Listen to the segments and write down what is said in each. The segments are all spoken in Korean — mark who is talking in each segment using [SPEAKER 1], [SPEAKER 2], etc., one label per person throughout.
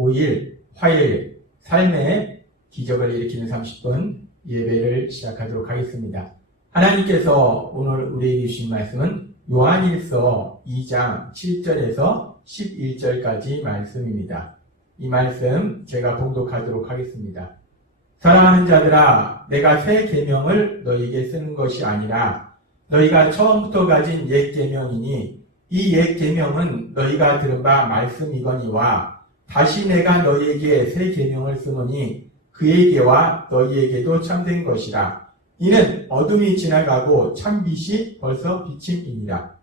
[SPEAKER 1] 5일 화요일 삶의 기적을 일으키는 30분 예배를 시작하도록 하겠습니다. 하나님께서 오늘 우리에게 주신 말씀은 요한일서 2장 7절에서 11절까지 말씀입니다. 이 말씀 제가 봉독하도록 하겠습니다. 사랑하는 자들아 내가 새 계명을 너희에게 쓰는 것이 아니라 너희가 처음부터 가진 옛 계명이니 이 옛 계명은 너희가 들은 바 말씀이거니와 다시 내가 너희에게 새 계명을 쓰노니 그에게와 너희에게도 참된 것이라. 이는 어둠이 지나가고 참 빛이 벌써 비침이니라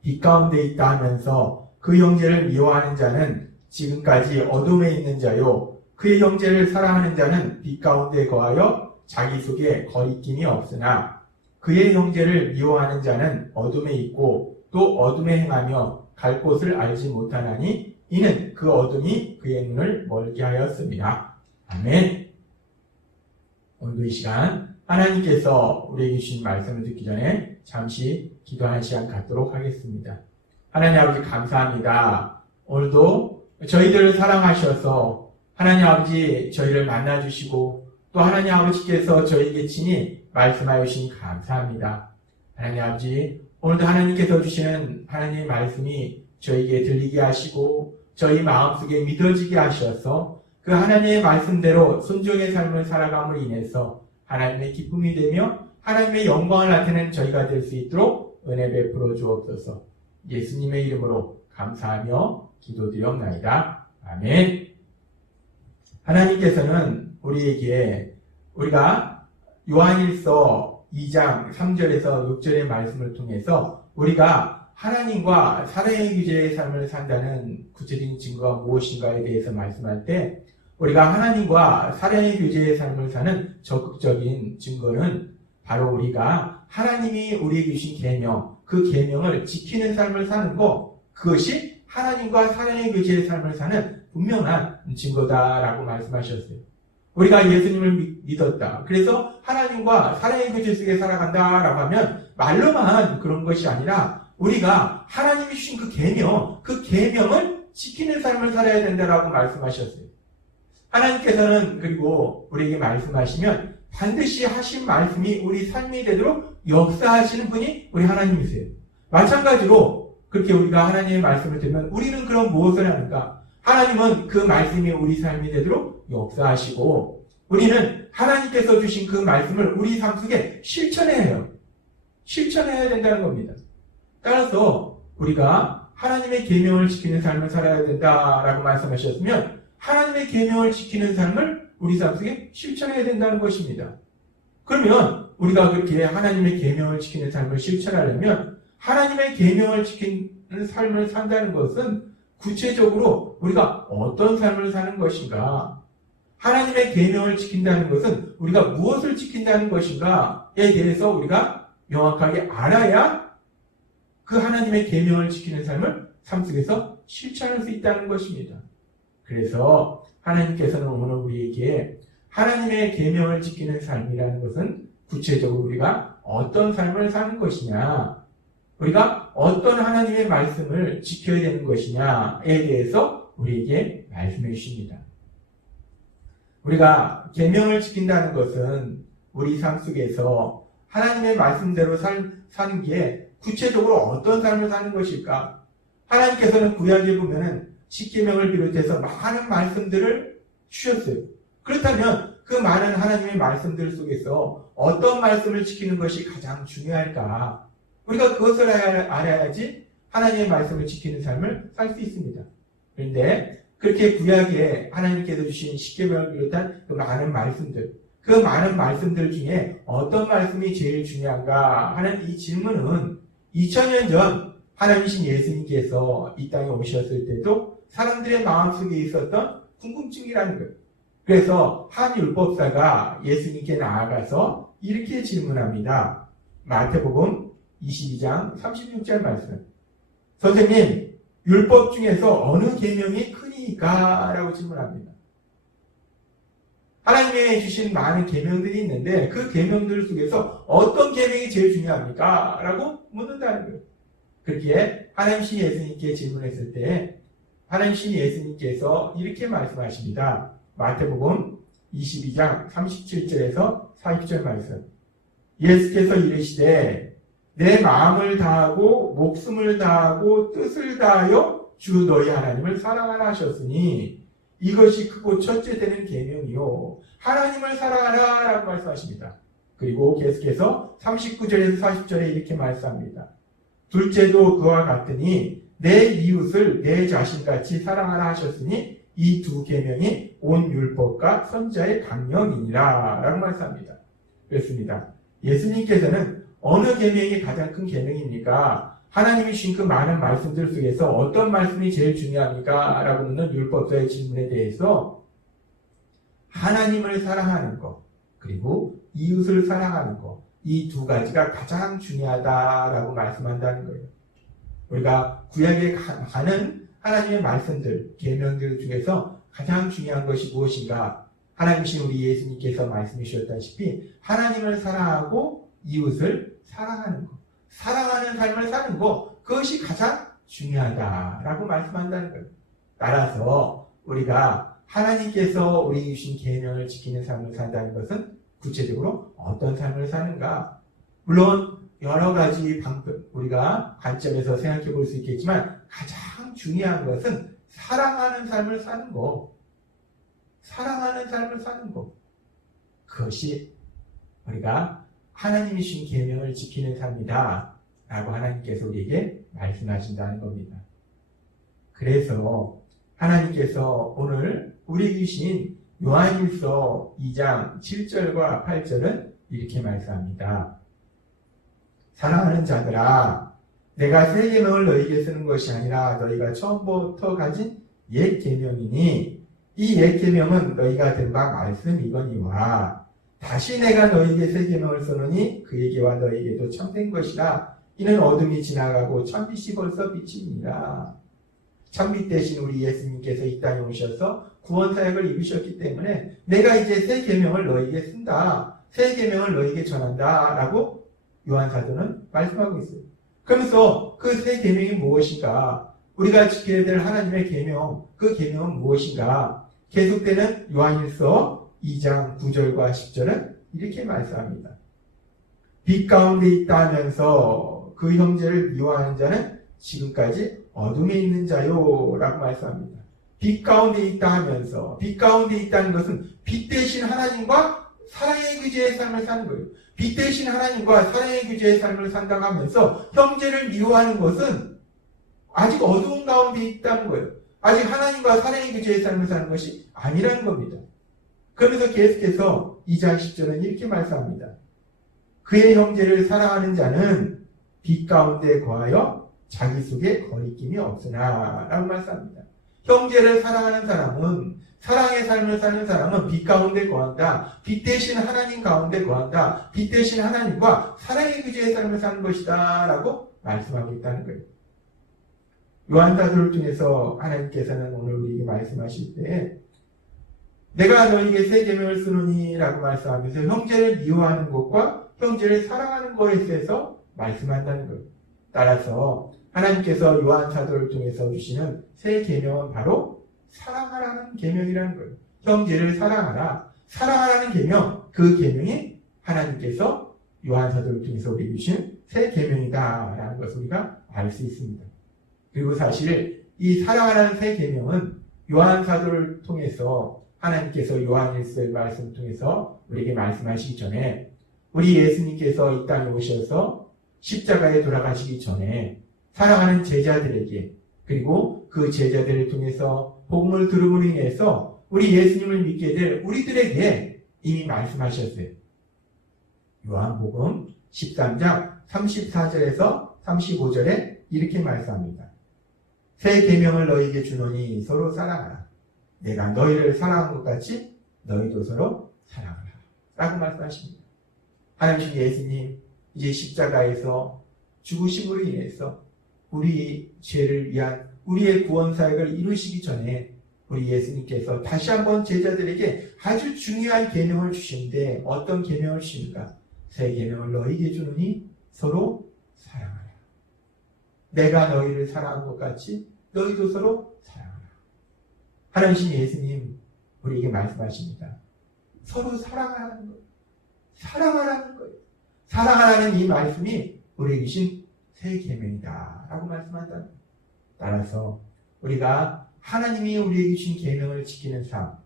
[SPEAKER 1] 빛 가운데 있다 하면서 그 형제를 미워하는 자는 지금까지 어둠에 있는 자요. 그의 형제를 사랑하는 자는 빛 가운데 거하여 자기 속에 거리낌이 없으나 그의 형제를 미워하는 자는 어둠에 있고 또 어둠에 행하며 갈 곳을 알지 못하나니 이는 그 어둠이 그의 눈을 멀게 하였습니다. 아멘. 오늘도 이 시간 하나님께서 우리에게 주신 말씀을 듣기 전에 잠시 기도하는 시간 갖도록 하겠습니다. 하나님 아버지 감사합니다. 오늘도 저희들을 사랑하셔서 하나님 아버지 저희를 만나주시고 또 하나님 아버지께서 저희에게 친히 말씀하여 주신 감사합니다. 하나님 아버지 오늘도 하나님께서 주시는 하나님의 말씀이 저에게 들리게 하시고 저희 마음속에 믿어지게 하셔서 그 하나님의 말씀대로 순종의 삶을 살아감으로 인해서 하나님의 기쁨이 되며 하나님의 영광을 나타내는 저희가 될 수 있도록 은혜 베풀어 주옵소서 예수님의 이름으로 감사하며 기도드리옵나이다. 아멘. 하나님께서는 우리에게 우리가 요한일서 2장 3절에서 6절의 말씀을 통해서 우리가 하나님과 사랑의 규제의 삶을 산다는 구체적인 증거가 무엇인가에 대해서 말씀할 때 우리가 하나님과 사랑의 규제의 삶을 사는 적극적인 증거는 바로 우리가 하나님이 우리에게 주신 계명, 그 계명을 지키는 삶을 사는 것, 그것이 하나님과 사랑의 교제의 삶을 사는 분명한 증거다라고 말씀하셨어요. 우리가 예수님을 믿었다. 그래서 하나님과 사랑의 교제 속에 살아간다라고 하면 말로만 그런 것이 아니라 우리가 하나님이 주신 그 계명, 그 계명을 지키는 삶을 살아야 된다라고 말씀하셨어요. 하나님께서는 그리고 우리에게 말씀하시면 반드시 하신 말씀이 우리 삶이 되도록 역사하시는 분이 우리 하나님이세요. 마찬가지로 그렇게 우리가 하나님의 말씀을 들으면 우리는 그럼 무엇을 합니까? 하나님은 그 말씀이 우리 삶이 되도록 역사하시고 우리는 하나님께서 주신 그 말씀을 우리 삶 속에 실천해야 해요. 실천해야 된다는 겁니다. 따라서 우리가 하나님의 계명을 지키는 삶을 살아야 된다라고 말씀하셨으면 하나님의 계명을 지키는 삶을 우리 삶 속에 실천해야 된다는 것입니다. 그러면 우리가 그렇게 하나님의 계명을 지키는 삶을 실천하려면 하나님의 계명을 지키는 삶을 산다는 것은 구체적으로 우리가 어떤 삶을 사는 것인가? 하나님의 계명을 지킨다는 것은 우리가 무엇을 지킨다는 것인가에 대해서 우리가 명확하게 알아야 그 하나님의 계명을 지키는 삶을 삶 속에서 실천할 수 있다는 것입니다. 그래서 하나님께서는 오늘 우리에게 하나님의 계명을 지키는 삶이라는 것은 구체적으로 우리가 어떤 삶을 사는 것이냐, 우리가 어떤 하나님의 말씀을 지켜야 되는 것이냐에 대해서 우리에게 말씀해 주십니다. 우리가 계명을 지킨다는 것은 우리 삶 속에서 하나님의 말씀대로 살, 사는 게 구체적으로 어떤 삶을 사는 것일까? 하나님께서는 구약에 보면은 십계명을 비롯해서 많은 말씀들을 주셨어요. 그렇다면 그 많은 하나님의 말씀들 속에서 어떤 말씀을 지키는 것이 가장 중요할까? 우리가 그것을 알아야지 하나님의 말씀을 지키는 삶을 살 수 있습니다. 그런데 그렇게 구약에 하나님께서 주신 십계명을 비롯한 그 많은 말씀들, 그 많은 말씀들 중에 어떤 말씀이 제일 중요한가 하는 이 질문은 2000년 전 하나님이신 예수님께서 이 땅에 오셨을 때도 사람들의 마음속에 있었던 궁금증이라는 거예요. 그래서 한 율법사가 예수님께 나아가서 이렇게 질문합니다. 마태복음 22장 36절 말씀. 선생님, 율법 중에서 어느 계명이 크니까? 라고 질문합니다. 하나님의 주신 많은 계명들이 있는데 그 계명들 속에서 어떤 계명이 제일 중요합니까? 라고 묻는다는 거예요. 그렇기에 하나님 신 예수님께 질문했을 때 하나님 예수님께서 이렇게 말씀하십니다. 마태복음 22장 37절에서 40절 말씀. 예수께서 이르시되 내 마음을 다하고 목숨을 다하고 뜻을 다하여 주 너희 하나님을 사랑하라 하셨으니 이것이 크고 첫째 되는 계명이요 하나님을 사랑하라 라고 말씀하십니다. 그리고 계속해서 39절에서 40절에 이렇게 말씀합니다. 둘째도 그와 같으니 내 이웃을 내 자신같이 사랑하라 하셨으니 이 두 계명이 온 율법과 선자의 강령이니라 라고 말씀합니다. 그렇습니다. 예수님께서는 어느 계명이 가장 큰 계명입니까? 하나님이 주신 그 많은 말씀들 속에서 어떤 말씀이 제일 중요합니까? 라고 묻는 율법서의 질문에 대해서 하나님을 사랑하는 것 그리고 이웃을 사랑하는 것 이 두 가지가 가장 중요하다라고 말씀한다는 거예요. 우리가 구약에 가는 하나님의 말씀들, 계명들 중에서 가장 중요한 것이 무엇인가? 하나님이신 우리 예수님께서 말씀해 주셨다시피 하나님을 사랑하고 이웃을 사랑하는 것, 사랑하는 삶을 사는 것, 그것이 가장 중요하다라고 말씀한다는 거예요. 따라서 우리가 하나님께서 우리 주신 계명을 지키는 삶을 산다는 것은 구체적으로 어떤 삶을 사는가? 물론 여러 가지 방법 우리가 관점에서 생각해 볼 수 있겠지만 가장 중요한 것은 사랑하는 삶을 사는 것. 사랑하는 삶을 사는 것. 그것이 우리가 하나님이 주신 계명을 지키는 삶이다. 라고 하나님께서 우리에게 말씀하신다는 겁니다. 그래서 하나님께서 오늘 우리 주신 요한일서 2장 7절과 8절은 이렇게 말씀합니다. 사랑하는 자들아 내가 새 계명을 너희에게 쓰는 것이 아니라 너희가 처음부터 가진 옛 계명이니 이 옛 계명은 너희가 든바 말씀이거니와 다시 내가 너희에게 새 계명을 쓰노니 그에게와 너희에게도 참된 것이라 이는 어둠이 지나가고 참빛이 벌써 비칩니다. 참빛 대신 우리 예수님께서 이 땅에 오셔서 구원 사역을 이루셨기 때문에 내가 이제 새 계명을 너희에게 쓴다. 새 계명을 너희에게 전한다라고 요한 사도는 말씀하고 있어요. 그러면서 그 새 계명이 무엇인가? 우리가 지켜야 될 하나님의 계명, 그 계명은 무엇인가? 계속되는 요한일서 2장 9절과 10절은 이렇게 말씀합니다. 빛 가운데 있다 하면서 그 형제를 미워하는 자는 지금까지 어둠에 있는 자요 라고 말씀합니다. 빛 가운데 있다 하면서 빛 가운데 있다는 것은 빛 대신 하나님과 사랑의 규제의 삶을 사는 거예요. 빛 대신 하나님과 사랑의 규제의 삶을 산다고 하면서 형제를 미워하는 것은 아직 어두운 가운데 있다는 거예요. 아직 하나님과 사랑의 규제의 삶을 사는 것이 아니라는 겁니다. 그러면서 계속해서 2장 10절은 이렇게 말씀합니다. 그의 형제를 사랑하는 자는 빛 가운데 거하여 자기 속에 거리낌이 없으나 라고 말씀합니다. 형제를 사랑하는 사람은 사랑의 삶을 사는 사람은 빛 가운데 거한다. 빛 대신 하나님 가운데 거한다. 빛 대신 하나님과 사랑의 규제의 삶을 사는 것이다. 라고 말씀하고 있다는 거예요. 요한사도를 통해서 하나님께서는 오늘 우리에게 말씀하실 때 내가 너에게 새 계명을 쓰노니 라고 말씀하면서 형제를 미워하는 것과 형제를 사랑하는 것에 대해서 말씀한다는 거예요. 따라서 하나님께서 요한 사도를 통해서 주시는 새 계명은 바로 사랑하라는 계명이라는 거예요. 형제를 사랑하라. 사랑하라는 계명, 그 계명이 하나님께서 요한 사도를 통해서 우리 주신 새 계명이다라는 것을 우리가 알 수 있습니다. 그리고 사실 이 사랑하라는 새 계명은 요한 사도를 통해서 하나님께서 요한일서의 말씀을 통해서 우리에게 말씀하시기 전에 우리 예수님께서 이 땅에 오셔서 십자가에 돌아가시기 전에 사랑하는 제자들에게 그리고 그 제자들을 통해서 복음을 들음으로 인해서 우리 예수님을 믿게 될 우리들에게 이미 말씀하셨어요. 요한복음 13장 34절에서 35절에 이렇게 말씀합니다. 새 계명을 너희에게 주노니 서로 사랑하라. 내가 너희를 사랑한 것 같이 너희도 서로 사랑하라. 라고 말씀하십니다. 하나님 예수님 이제 십자가에서 죽으심으로 인해서 우리 죄를 위한 우리의 구원 사역을 이루시기 전에 우리 예수님께서 다시 한번 제자들에게 아주 중요한 계명을 주시는데 어떤 계명을 주십니까? 새 계명을 너희에게 주느니 서로 사랑하라. 내가 너희를 사랑한 것 같이 너희도 서로. 하나님 예수님 우리에게 말씀하십니다. 서로 사랑하라는 거예요. 사랑하라는 거예요. 사랑하라는 이 말씀이 우리에게 주신 새 계명이다 라고 말씀한다. 따라서 우리가 하나님이 우리에게 주신 계명을 지키는 삶,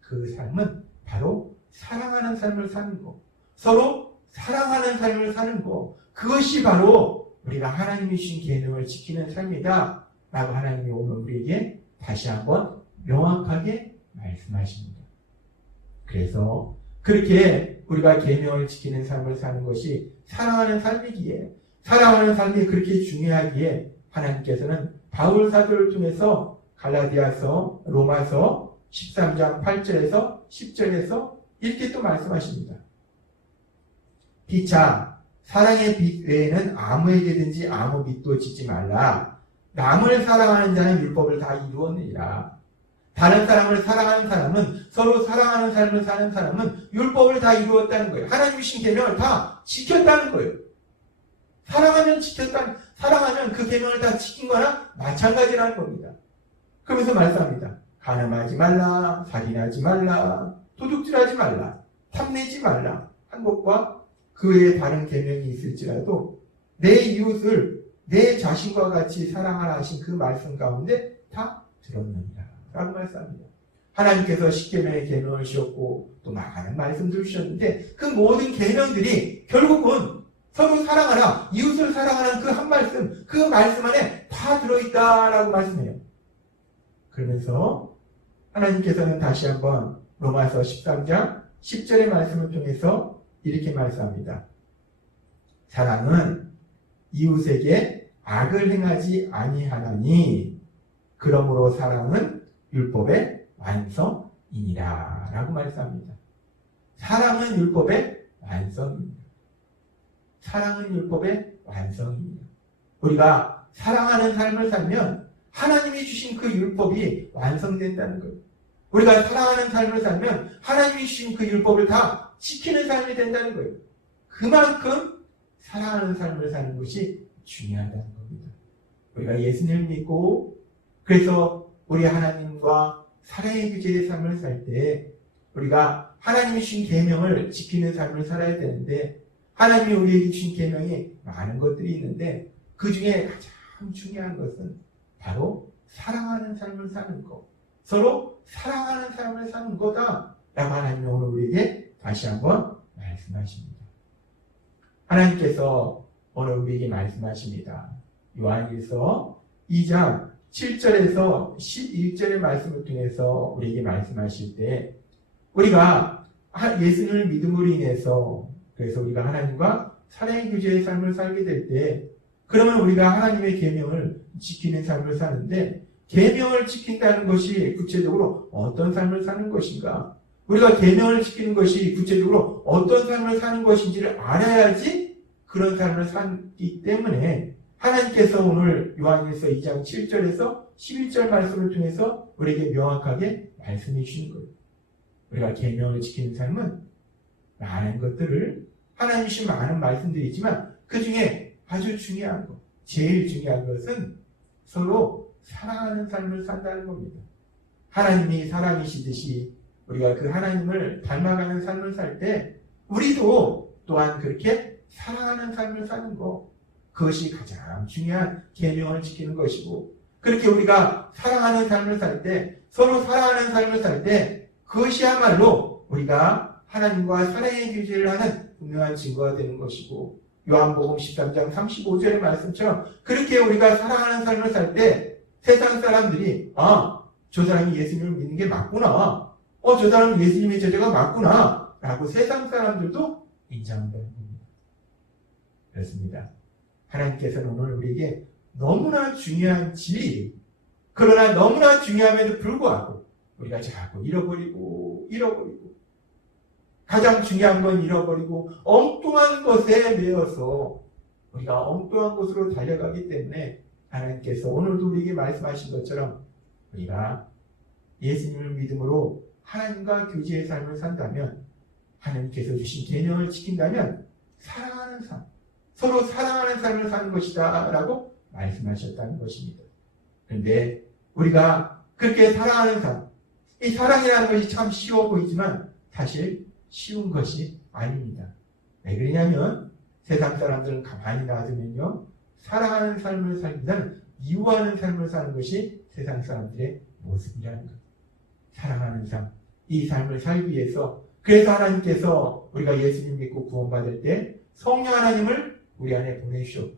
[SPEAKER 1] 그 삶은 바로 사랑하는 삶을 사는 거, 서로 사랑하는 삶을 사는 거, 그것이 바로 우리가 하나님이 주신 계명을 지키는 삶이다. 라고 하나님이 오늘 우리에게 다시 한번 명확하게 말씀하십니다. 그래서 그렇게 우리가 계명을 지키는 삶을 사는 것이 사랑하는 삶이기에 사랑하는 삶이 그렇게 중요하기에 하나님께서는 바울 사도를 통해서 갈라디아서, 로마서 13장 8절에서 10절에서 이렇게 또 말씀하십니다. 피차 사랑의 빛 외에는 아무에게든지 아무 빛도 짓지 말라. 남을 사랑하는 자는 율법을 다 이루었느니라. 다른 사람을 사랑하는 사람은 서로 사랑하는 삶을 사는 사람은 율법을 다 이루었다는 거예요. 하나님 주신 계명을 다 지켰다는 거예요. 사랑하면 지켰다, 사랑하면 그 계명을 다 지킨 거나 마찬가지라는 겁니다. 그러면서 말씀합니다. 가늠하지 말라, 살인하지 말라, 도둑질하지 말라, 탐내지 말라 한 것과 그 외에 다른 계명이 있을지라도 내 이웃을 내 자신과 같이 사랑하라 하신 그 말씀 가운데 다 들었느니라 라고 말씀합니다. 하나님께서 십계명의 계명을 주셨고 또 많은 말씀들을 주셨는데 그 모든 계명들이 결국은 서로 사랑하라 이웃을 사랑하는 그 한 말씀 그 말씀 안에 다 들어있다라고 말씀해요. 그러면서 하나님께서는 다시 한번 로마서 13장 10절의 말씀을 통해서 이렇게 말씀합니다. 사랑은 이웃에게 악을 행하지 아니하나니 그러므로 사랑은 율법의 완성이니라 라고 말씀합니다. 사랑은 율법의 완성입니다. 사랑은 율법의 완성입니다. 우리가 사랑하는 삶을 살면 하나님이 주신 그 율법이 완성된다는 거예요. 우리가 사랑하는 삶을 살면 하나님이 주신 그 율법을 다 지키는 삶이 된다는 거예요. 그만큼 사랑하는 삶을 사는 것이 중요하다는 겁니다. 우리가 예수님을 믿고 그래서 우리 하나님과 사랑의 규제의 삶을 살 때 우리가 하나님이 주신 계명을 지키는 삶을 살아야 되는데 하나님이 우리에게 주신 계명이 많은 것들이 있는데 그 중에 가장 중요한 것은 바로 사랑하는 삶을 사는 것. 서로 사랑하는 삶을 사는 거다. 라고 하나님이 오늘 우리에게 다시 한번 말씀하십니다. 하나님께서 오늘 우리에게 말씀하십니다. 요한일서 2장 7절에서 11절의 말씀을 통해서 우리에게 말씀하실 때 우리가 예수님을 믿음으로 인해서 그래서 우리가 하나님과 사랑의 교제의 삶을 살게 될 때 그러면 우리가 하나님의 계명을 지키는 삶을 사는데 계명을 지킨다는 것이 구체적으로 어떤 삶을 사는 것인가? 우리가 계명을 지키는 것이 구체적으로 어떤 삶을 사는 것인지를 알아야지 그런 삶을 살기 때문에 하나님께서 오늘 요한일서 2장 7절에서 11절 말씀을 통해서 우리에게 명확하게 말씀해 주신 거예요. 우리가 계명을 지키는 삶은 많은 것들을 하나님 주신 많은 말씀들이 있지만 그 중에 아주 중요한 것, 제일 중요한 것은 서로 사랑하는 삶을 산다는 겁니다. 하나님이 사랑이시듯이 우리가 그 하나님을 닮아가는 삶을 살 때 우리도 또한 그렇게 사랑하는 삶을 사는 것 그것이 가장 중요한 계명을 지키는 것이고 그렇게 우리가 사랑하는 삶을 살 때 서로 사랑하는 삶을 살 때 그것이야말로 우리가 하나님과 사랑의 규제를 하는 분명한 증거가 되는 것이고 요한복음 13장 35절의 말씀처럼 그렇게 우리가 사랑하는 삶을 살 때 세상 사람들이 아, 저 사람이 예수님을 믿는 게 맞구나. 어, 저 사람은 예수님의 제자가 맞구나. 라고 세상 사람들도 인정한다는 겁니다. 그렇습니다. 하나님께서는 오늘 우리에게 너무나 중요한 진리, 그러나 너무나 중요함에도 불구하고 우리가 자꾸 잃어버리고 잃어버리고 가장 중요한 건 잃어버리고 엉뚱한 것에 매여서 우리가 엉뚱한 곳으로 달려가기 때문에 하나님께서 오늘도 우리에게 말씀하신 것처럼 우리가 예수님을 믿음으로 하나님과 교제의 삶을 산다면 하나님께서 주신 계명을 지킨다면 사랑하는 삶, 서로 사랑하는 삶을 사는 것이다 라고 말씀하셨다는 것입니다. 그런데 우리가 그렇게 사랑하는 삶. 이 사랑이라는 것이 참 쉬워 보이지만 사실 쉬운 것이 아닙니다. 왜 그러냐면 세상 사람들은 가만히 놔두면요. 사랑하는 삶을 살기보다는 미워하는 삶을 사는 것이 세상 사람들의 모습이라는 것. 사랑하는 삶. 이 삶을 살기 위해서 그래서 하나님께서 우리가 예수님 믿고 구원받을 때 성령 하나님을 우리 안에 보내주셨고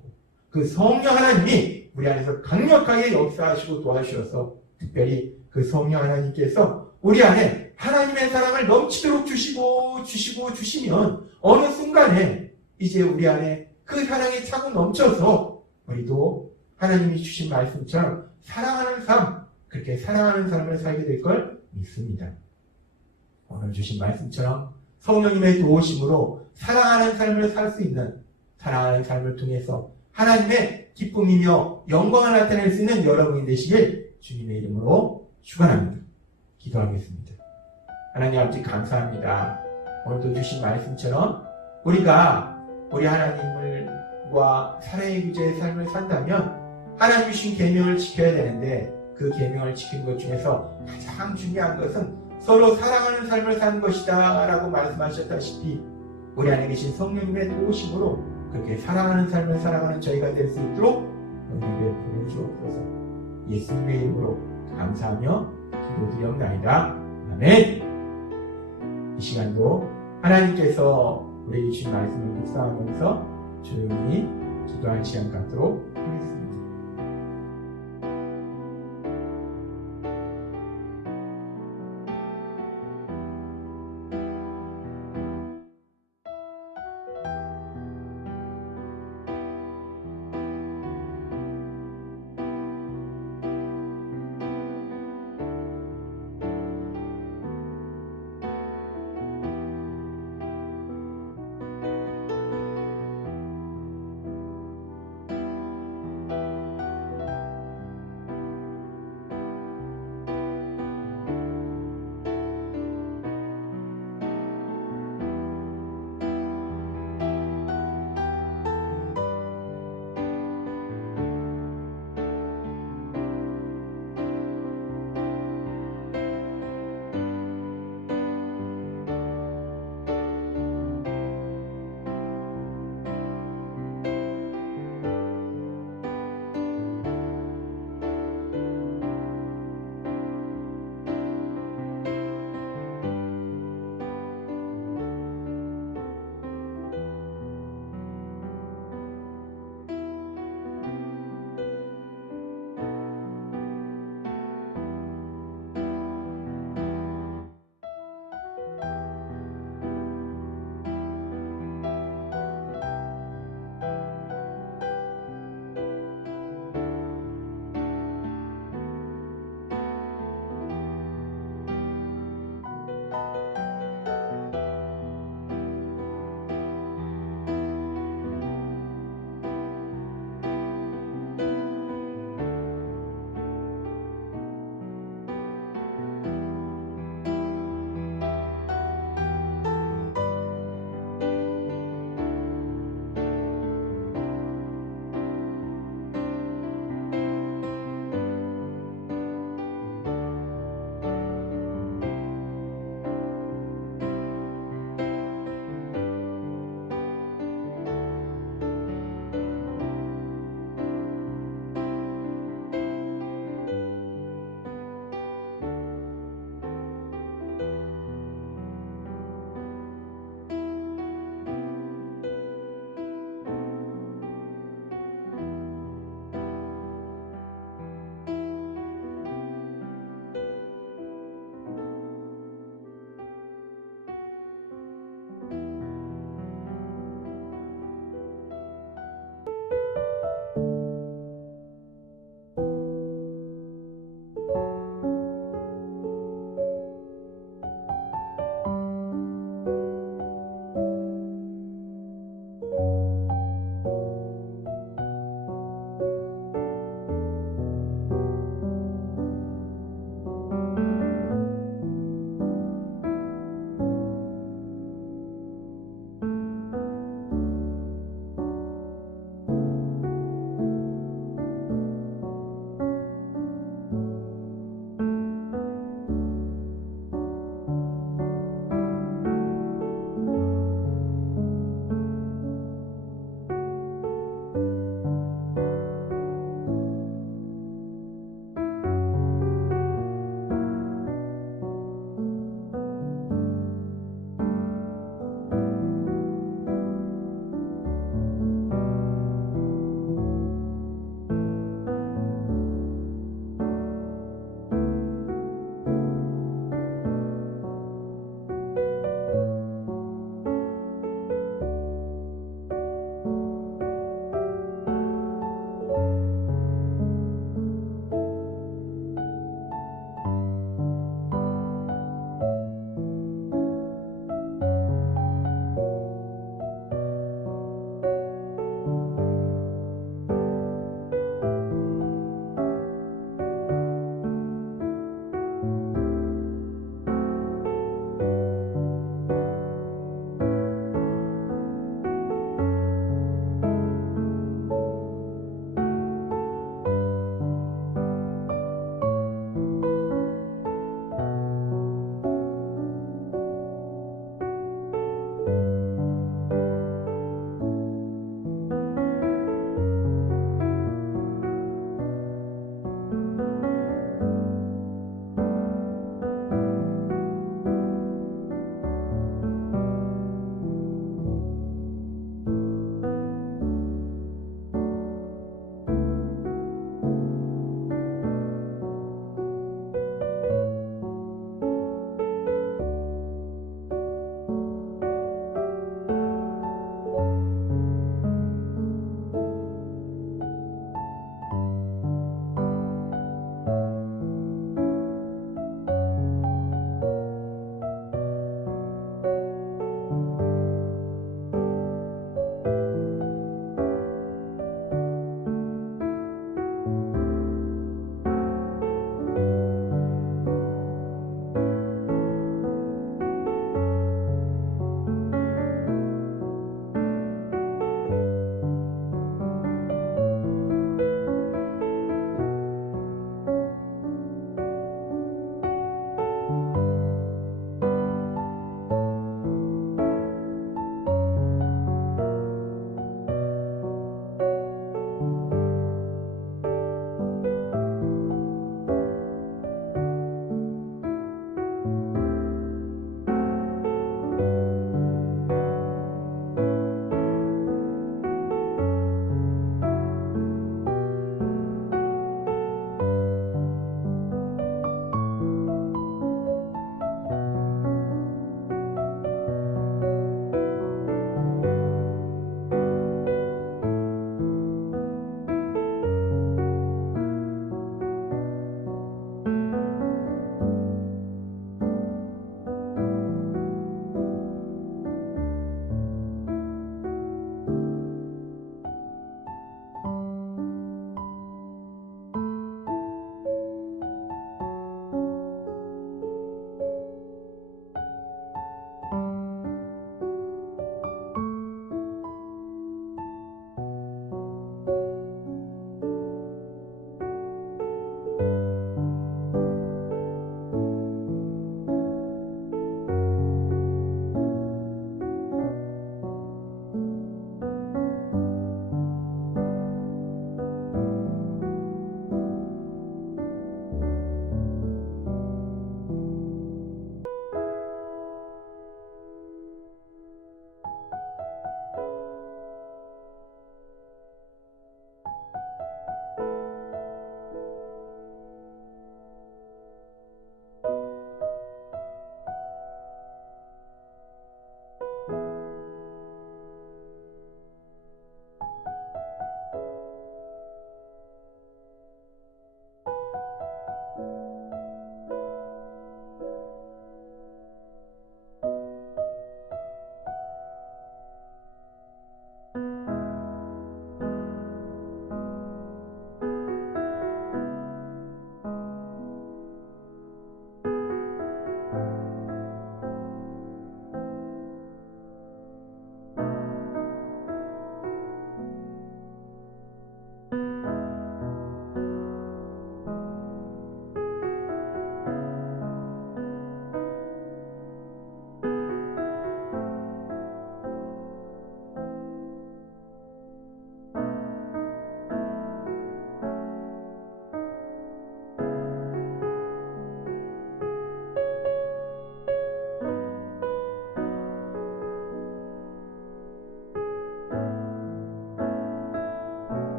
[SPEAKER 1] 그 성령 하나님이 우리 안에서 강력하게 역사하시고 도와주셔서 특별히 그 성령 하나님께서 우리 안에 하나님의 사랑을 넘치도록 주시고 주시고 주시면 어느 순간에 이제 우리 안에 그 사랑이 차고 넘쳐서 우리도 하나님이 주신 말씀처럼 사랑하는 삶 그렇게 사랑하는 삶을 살게 될 걸 믿습니다. 오늘 주신 말씀처럼 성령님의 도우심으로 사랑하는 삶을 살 수 있는 사랑하는 삶을 통해서 하나님의 기쁨이며 영광을 나타낼 수 있는 여러분이 되시길 주님의 이름으로 축원합니다. 기도하겠습니다. 하나님 아버지 감사합니다. 오늘도 주신 말씀처럼 우리가 우리 하나님을과 사랑의 규제의 삶을 산다면 하나님 주신 계명을 지켜야 되는데 그 계명을 지키는 것 중에서 가장 중요한 것은 서로 사랑하는 삶을 사는 것이다 라고 말씀하셨다시피 우리 안에 계신 성령님의 도우심으로 그렇게 사랑하는 삶을 살아가는 저희가 될 수 있도록 은혜를 보내주옵소서. 예수님의 이름으로 감사하며 기도드리옵나이다. 아멘. 이 시간도 하나님께서 우리에게 주신 말씀을 묵상하면서 조용히 기도할 시간 갖도록 하겠습니다